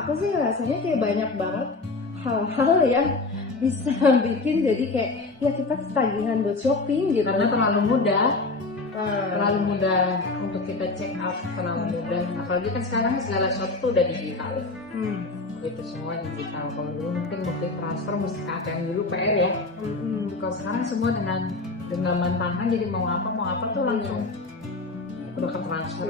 aku sih rasanya kayak banyak banget hal-hal yang bisa bikin jadi kayak ya kita ketagihan buat shopping gitu. Karena terlalu mudah untuk kita check out, terlalu mudah. Apalagi kan sekarang segala shop tuh udah digital. Gitu semua digital. Kalau dulu mungkin mesti transfer mesti ke ATM dulu PR ya. Kalau sekarang semua dengan genggaman tangan, jadi mau apa tuh langsung udah ke transfer.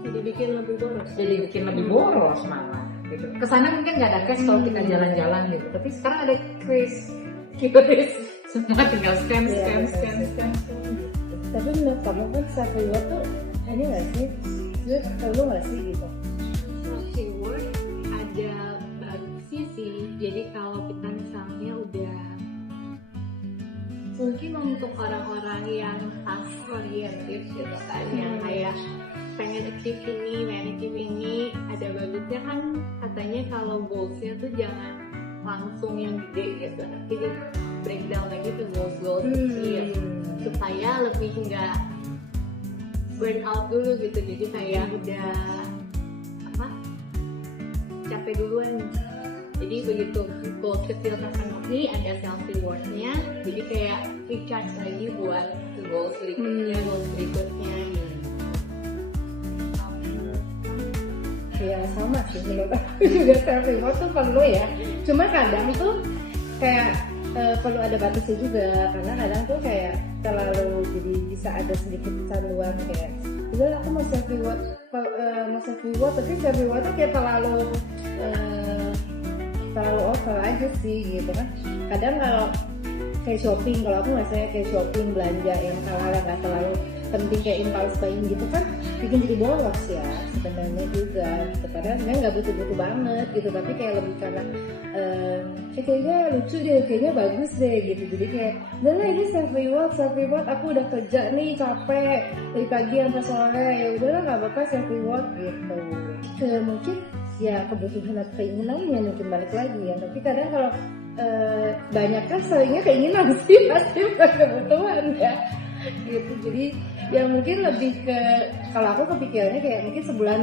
Jadi bikin lebih boros. Malah gitu. Kesana mungkin nggak ada cash kalau kita jalan-jalan gitu, tapi sekarang ada QRIS semua tinggal scan. Tapi menurut kamu kan self reward tuh ini nggak sih? Perlu nggak sih gitu? Self reward ada bagusnya sih. Jadi kalau kita misalnya udah mungkin untuk orang-orang yang task oriented gitu kan, yang kayak pengen achieve ini, ada bagusnya kan katanya kalau goalsnya tuh jangan langsung yang gede gitu, nanti di breakdown lagi ke goals kecil supaya lebih nggak burn out dulu gitu. Jadi kayak udah capek duluan. Jadi begitu goals kecil terpenuhi ada self rewardnya, jadi kayak recharge lagi buat goals berikutnya gitu. Ya sama sih menurut aku juga self reward tuh perlu ya. Cuma kadang tuh kayak perlu ada batasnya juga, karena kadang tuh kayak terlalu jadi bisa ada sedikit kecanduan kayak udah aku mau self reward tapi self reward tuh kayak terlalu over aja sih gitu kan. Kadang kalau kayak shopping, kalau aku nggak kayak shopping belanja yang hal-hal yang nggak terlalu penting kayak impulse buying gitu kan bikin jadi boros ya sebenarnya juga gitu. Padahal sebenarnya nggak butuh-butuh banget gitu, tapi kayak lebih karena kayaknya lucu deh, kayaknya bagus deh gitu. Jadi kayak udah lah ini self reward, aku udah kerja nih capek dari pagi sampai sore, ya udahlah nggak apa-apa self reward gitu. Mungkin ya kebutuhan atau keinginannya mungkin balik lagi ya, tapi kadang kalau banyak kan seringnya keinginan sih pasti bukan kebutuhan ya gitu. Jadi ya mungkin lebih ke, kalau aku kepikirannya kayak mungkin sebulan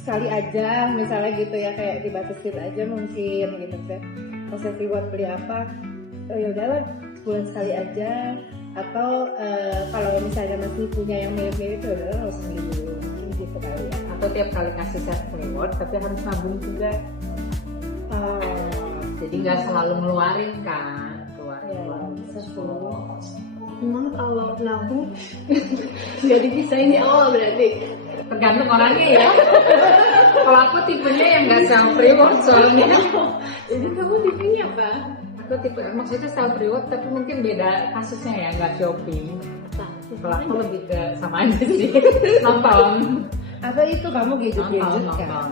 sekali aja misalnya gitu ya, kayak dibatasin aja mungkin gitu kan. Mau self reward beli apa, ya udahlah sebulan sekali aja. Atau kalau misalnya masih punya yang mirip-mirip ya udahlah nggak usah beli dulu, mungkin gitu kali ya. Atau tiap kali kasih self reward tapi harus nabung juga. Jadi nggak selalu ngeluarin kan, keluarin. Memang kalau nabung nggak dipisahin di awal berarti. Tergantung orangnya ya. Kalau aku tipenya yang nggak self reward soalnya. Jadi kamu tipenya apa? Aku tipe maksudnya self reward tapi mungkin beda kasusnya ya, nggak shopping. Kalau aku lebih ke sama aja sih, nonton. Apa itu kamu gadget kan?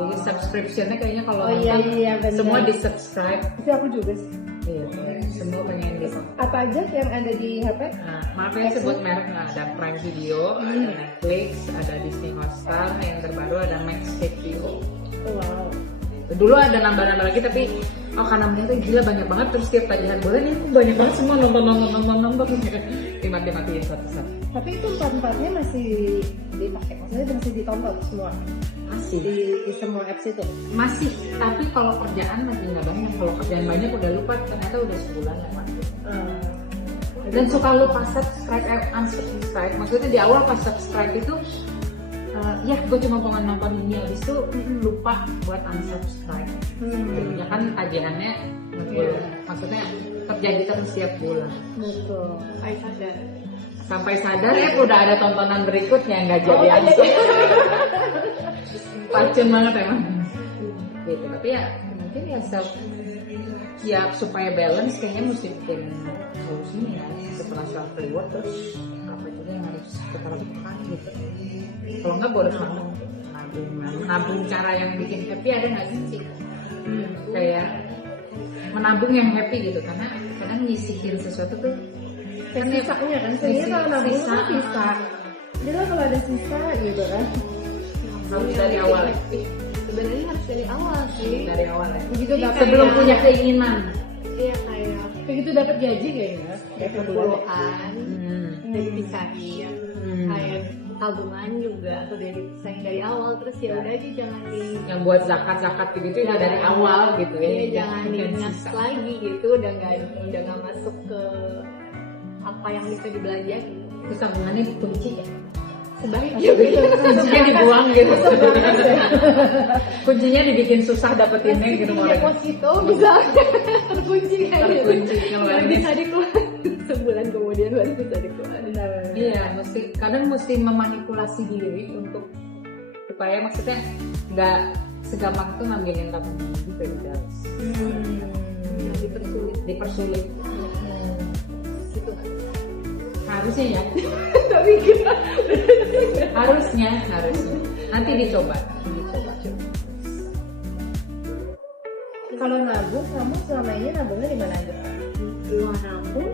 Jadi subscriptionnya kayaknya kalau iya, semua di subscribe. Itu aku juga sih. Iya, semua pengen di subscribe. Apa aja yang ada di HP? Nah, maaf ya sebut merek, ada Prime Video, ada Netflix, ada Disney Hotstar, yang terbaru ada Max HBO. Wow. Dulu ada nambah-nambah lagi tapi karena mereka gila banyak banget, terus tiap tagihan bulan ini banyak banget semua nambah dimatiin satu-satu. Tapi itu empat-empatnya masih dipakai, maksudnya masih ditonton semua? Masih di semua apps itu? Masih, tapi kalau kerjaan masih nggak banyak. Kalau kerjaan banyak udah lupa, ternyata udah sebulan lewat. Dan suka lupa subscribe, unsubscribe. Maksudnya di awal pas subscribe itu ya gue cuma pengen nonton ini, habis itu lupa buat unsubscribe. Ya kan tagihannya maksudnya terjadi terus setiap bulan. Betul. Sampai sadar udah ada tontonan berikutnya, nggak jadi unsubscribe. Pacun banget emang. Gitu. Tapi ya mungkin ya ya supaya balance kayaknya mesti bikin solusinya ya. Setelah self reward terus apa juga yang harus kita lakukan gitu. Kalau nggak boros banget. Nabung cara yang bikin happy ada nggak sih? Kayak menabung yang happy gitu, karena kadang nyisihin sesuatu tuh kan sisanya kan, sebenarnya kalau nabung itu sisa. Jadi kalau ada sisa gitu kan. Harus dari awal ya? Sebenarnya harus dari awal sih. Dari awal ya? Begitu dapat Sebelum punya keinginan. Iya kayak begitu dapat gaji kayaknya. kayak perpuluhan, jadi pisahin. Kayak tabungan juga udah dipisahin dari awal, terus ya udah aja jangan Yang buat zakat gitu ya dari awal gitu ya. ya jangan diingat lagi gitu, udah nggak masuk ke apa yang bisa dibelanjain. Terus tabungannya dikunci ya. Sebaiknya Kuncinya dibuang gitu. Kuncinya dibikin susah dapetinnya gitu. deposito misalnya terkunci kayak gitu. Terkunci Nggak kemarin. bisa dikeluarin, sebulan kemudian baru bisa dikeluarin. Iya, mesti memanipulasi diri untuk supaya maksudnya nggak segampang itu ngambilin tabungan gitu ya. Dipersulit. Gitu. Harusnya ya. Tapi kita harusnya. Nanti dicoba. Kalau nabung, kamu selama ini nabungnya di mana aja? rumah nabung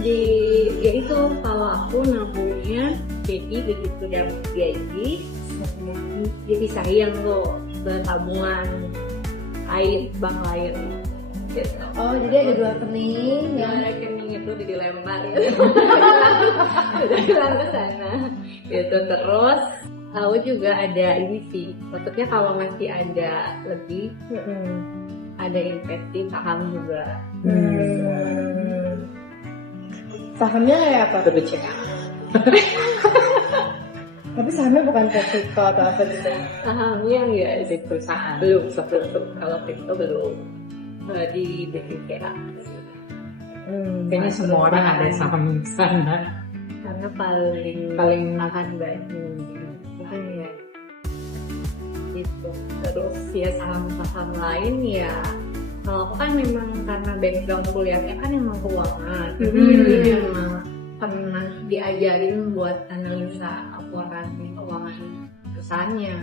ya itu kalau aku nabungnya jadi begitu dapat gaji jadi sayang tuh ke tabungan bank lain gitu. Oh, jadi ada 2 rekening Yang yang rekening itu dilempar udah ke sana gitu. Terus aku juga ada ini sih, maksudnya kalau masih ada lebih ada investasi saham juga. sahamnya kayak apa? Perlu cek. Tapi sahamnya bukan Pepsico atau apa gitu. Sahamnya ya Di perusahaan. belum kalau kripto belum di BPKA Kayaknya semua orang ada saham sana. karena paling akan banyak ya gitu. Terus ya saham-saham lain ya kalau aku kan memang karena background kuliahnya kan emang keuangan, jadi memang pernah diajarin buat analisa keuangan perusahaannya.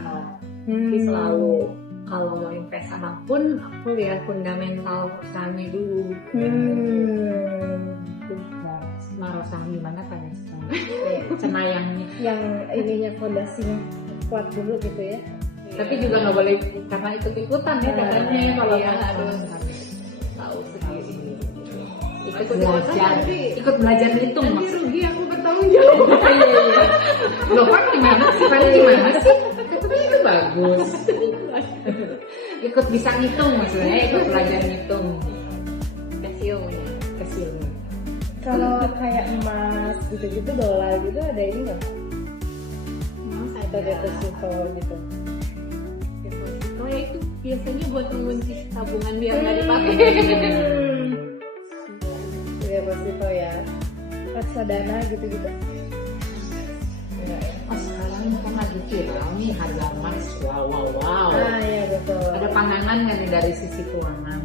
Jadi selalu kalau mau invest apapun aku lihat fundamental perusahaannya dulu. Naruh saham di mana kan ya? Cenayangnya. Yang ininya fondasinya kuat dulu gitu ya. Tapi juga nggak boleh karena ikut-ikutan ya katanya kalau Iya, nggak harus tahu sendiri. ikut belajar, ikut belajar hitung Nanti maksudnya. rugi aku bertanggung jawab. Iya. Loh kan gimana sih? Kan gimana sih? Tapi itu bagus. Ikut bisa ngitung maksudnya, ikut belajar ngitung. Kasih Kecil. Kalau kayak emas gitu-gitu, dolar gitu ada ini nggak? Atau deposito gitu? Deposito ya itu biasanya buat mengunci tabungan biar nggak dipakai. Deposito ya. Reksadana gitu-gitu. Oh sekarang ini kan lagi viral nih harga emas. Wow. Ah iya betul. Ada pandangan nggak nih dari sisi keuangan?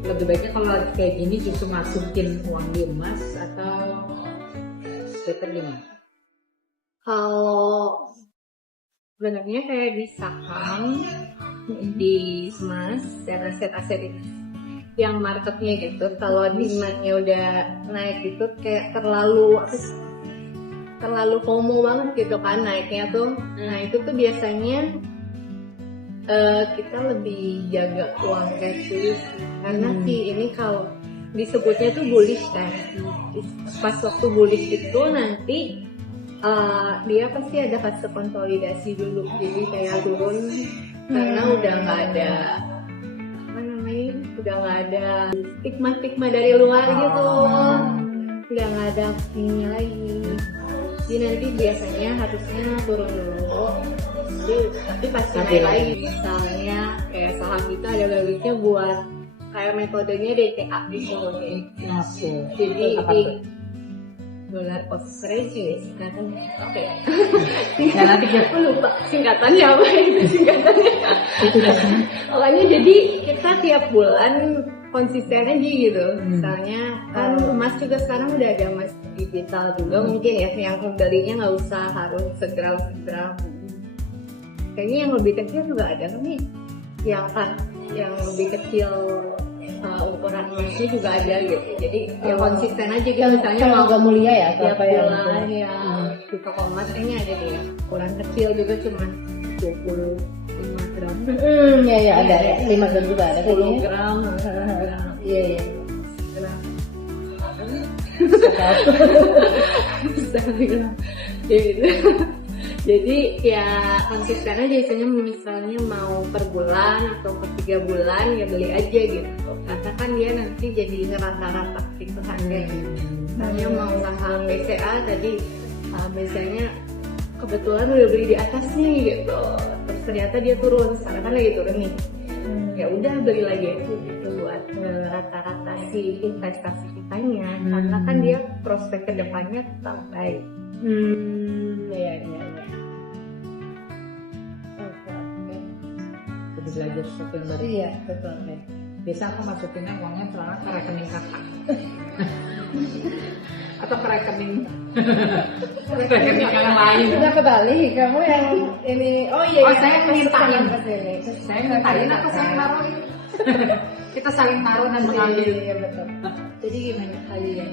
Lebih baiknya kalau kayak gini justru masukin uang di emas atau better gimana? Kalau sebenarnya kayak di saham, di emas, dan aset-aset yang marketnya gitu, kalau demandnya udah naik gitu kayak terlalu FOMO banget gitu kan naiknya tuh. Nah itu tuh biasanya kita lebih jaga uang cash dulu sih. Karena sih ini kalau disebutnya tuh bullish kan, pas waktu bullish itu nanti dia pasti ada fase konsolidasi dulu, jadi kayak turun karena udah nggak ada udah nggak ada stigma dari luar gitu, udah nggak ada ininya lagi. Jadi nanti biasanya harusnya turun dulu, tapi pasti naik lagi. Misalnya kayak saham itu ada bagusnya buat kayak metodenya DCA gitu. Jadi di dollar cost ratio ya singkatannya. Oke. Ya nanti Aku lupa singkatannya apa itu singkatannya. itu dasarnya. Pokoknya jadi kita tiap bulan konsisten aja gitu. Misalnya kan emas juga sekarang udah ada emas digital juga mungkin ya, yang belinya nggak usah harus segram. Kayaknya yang lebih kecil juga ada kan nih, yang lebih kecil ukuran emasnya juga ada gitu. Jadi ya konsisten aja gitu. Misalnya Kalau nggak mulia ya atau tiap apa ya? bulan ya di toko emas kayaknya ada deh ya. Ukuran kecil juga cuma 25 gram. Iya ada 5 gram juga ada 10 kayaknya. gram. Iya. Bisa bilang gitu. Jadi ya konsisten aja, misalnya mau per bulan atau per 3 bulan ya beli aja gitu, karena kan dia nanti jadi ngerata-rata gitu harganya. Misalnya mau saham BCA tadi, biasanya kebetulan udah beli di atas nih gitu, terus ternyata dia turun, sekarang kan lagi turun nih, ya udah beli lagi aja gitu buat rata-rata si investasi kitanya, karena kan dia prospek kedepannya tetap baik. Iya. Oke. Jadi belajar sesuatu yang baru. Iya, betul. Biasa aku masukinnya uangnya celana ke rekening kakak. Atau ke rekening yang lain. Udah kebalik, kamu yang ini. Oh iya. Oh, saya mintain. Saya Saya mintain atau saya taruhin? Kita saling taruh dan mengambil. Iya, betul. Jadi gimana kalian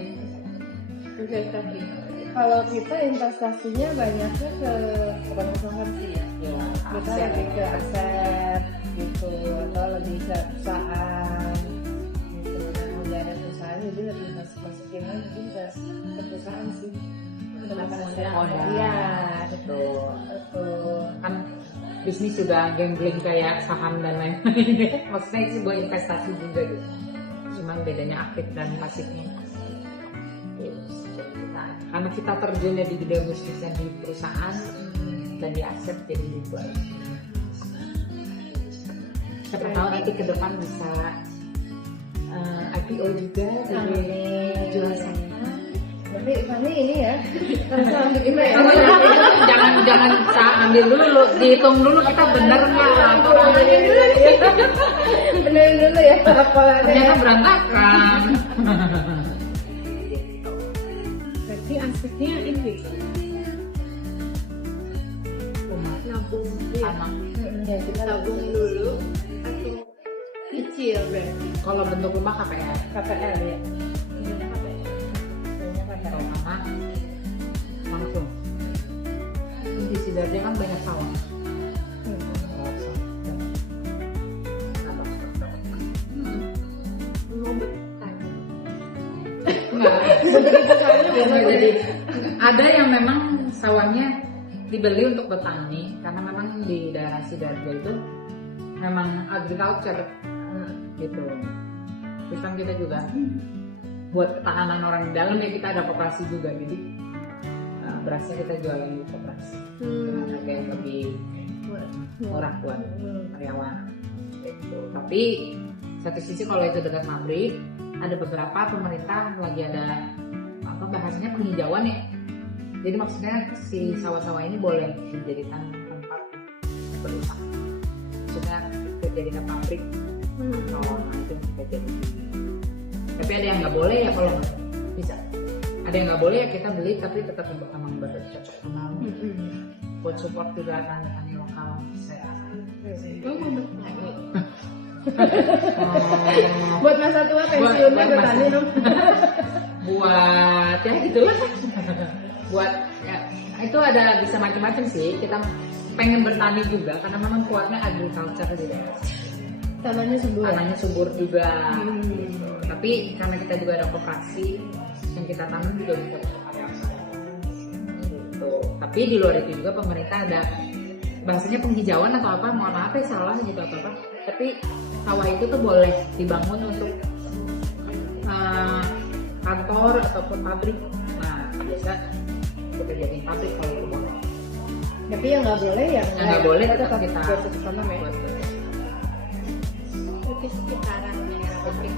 investasi? Kalau kita investasinya banyaknya ke bukan ke saham sih ya. Kita lebih ke aset gitu, atau lebih ke perusahaan gitu. Dan udah ada perusahaan jadi lebih masukin lagi ke perusahaan sih. Kenapa Modal. Iya, betul. Kan bisnis juga gambling kayak saham dan lain-lain. Maksudnya itu sebuah investasi juga gitu. Cuman bedanya aktif dan pasifnya. Karena kita terjunnya di bidang bisnisnya di perusahaan dan di aset, jadi dibuat. Siapa tahu nanti ke depan bisa IPO juga dari jual saham. Tapi Fani ini ya, saham gimana ya? jangan saya ambil dulu, dihitung dulu kita bener nggak laporannya. Benerin dulu ya laporannya. Ternyata berantakan. Berarti asetnya ini nabung, Sama. Ya, kita nabung dulu atau kecil berarti. Kalau bentuk rumah KPR, KPR ya. atau mana langsung. Di Sidoarjo kan banyak sawah. Mau bertanya. Enggak jadi. Ada yang memang sawahnya dibeli untuk petani karena memang di daerah Sidoarjo itu memang agriculture gitu. Terus kan kita juga buat ketahanan orang di dalam ya kita ada koperasi juga, jadi berasnya kita jualan di koperasi dengan harga yang lebih murah buat karyawan gitu. Tapi satu sisi kalau itu dekat pabrik, ada beberapa pemerintah lagi ada apa bahasanya penghijauan ya. Jadi maksudnya si sawah-sawah ini boleh dijadikan tempat berusaha. Maksudnya dijadikan pabrik atau nanti kita jadi. Tapi ada yang nggak boleh ya kalau nggak bisa. Ada yang nggak boleh ya kita beli tapi tetap emang bercocok sama buat support juga tani lokal. Gue mau bertanya. Buat masa tua pensiunnya buat bertani masa- dong. Buat ya gitulah. Buat ya, itu ada bisa macam-macam sih. Kita pengen bertani juga karena memang kuatnya agriculture gitu. Tanahnya subur. Tanahnya subur juga. Tapi karena kita juga ada koperasi yang kita tanam juga bisa untuk karyawan. Gitu. Tapi di luar itu juga pemerintah ada bahasanya penghijauan atau apa, mohon maaf ya salah gitu atau apa. Tapi sawah itu tuh boleh dibangun untuk kantor ataupun pabrik. Nah biasa kita jadiin pabrik kalau itu boleh. Tapi yang nggak boleh ya. Yang nggak boleh tetap kita buat tanam ya. buat Tapi sekitaran daerah pabrik.